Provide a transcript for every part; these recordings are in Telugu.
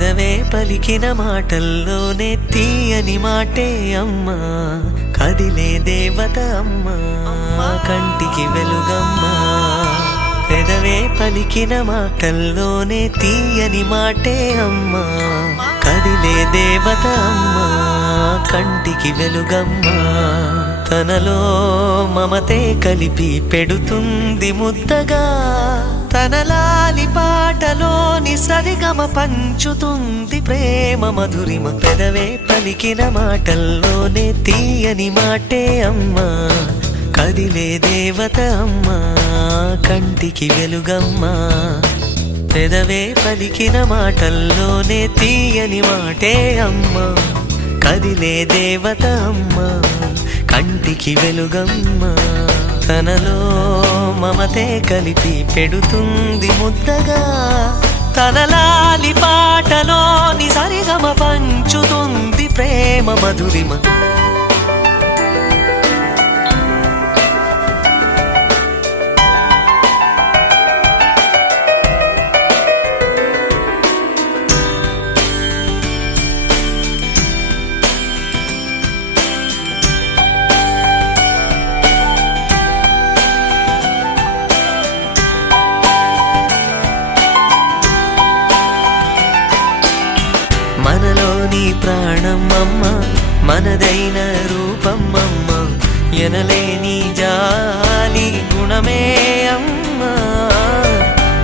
పెదవే పలికిన మాటల్లోనే తీయని మాటే అమ్మా, కదిలే దేవత అమ్మా, కంటికి వెలుగమ్మా. పెదవే పలికిన మాటల్లోనే తీయని మాటే అమ్మా, కదిలే దేవత అమ్మా, కంటికి వెలుగమ్మా. తనలో మమతే కలిపి పెడుతుంది ముద్దగా, తన లాలి పాటలోని సరిగమ పంచుతుంది ప్రేమ మధురిమ. పెదవే పలికిన మాటల్లోనే తీయని మాటే అమ్మా, కదిలే దేవత అమ్మా, కంటికి వెలుగమ్మా. పెదవే పలికిన మాటల్లోనే తీయని మాటే అమ్మా, కదిలే దేవత అమ్మా, కంటికి వెలుగమ్మా. తనలో మమతే కలిపి పెడుతుంది ముద్దగా, తన లాలి పాటలోని సరిగమ పంచుతుంది ప్రేమ మధురిమ. మనలోని ప్రాణం అమ్మ, మనదైన రూపం అమ్మ, ఎనలేని జాలి గుణమే అమ్మ.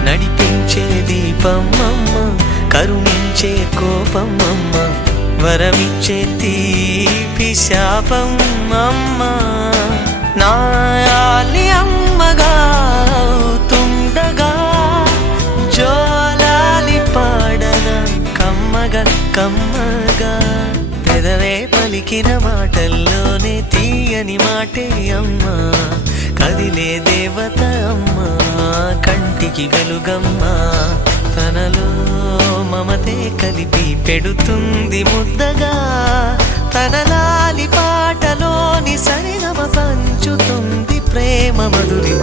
నడిపించే దీపం అమ్మ, కరుణించే కోపం అమ్మ, వరమిచ్చే తీపి శాపం అమ్మ. నాయాలి అమ్మగా అవుతుండగా, జోలాలి పాడన కమ్మగా కమ్మగా. పెదవే పలికిన మాటల్లోనే తీయని మాటే అమ్మా, కదిలే దేవత అమ్మా, కంటికి వెలుగమ్మా. తనలో మమతే కలిపి పెడుతుంది ముద్దగా, తన లాలి పాటలోని సరిగమ పంచుతుంది ప్రేమ మధురి.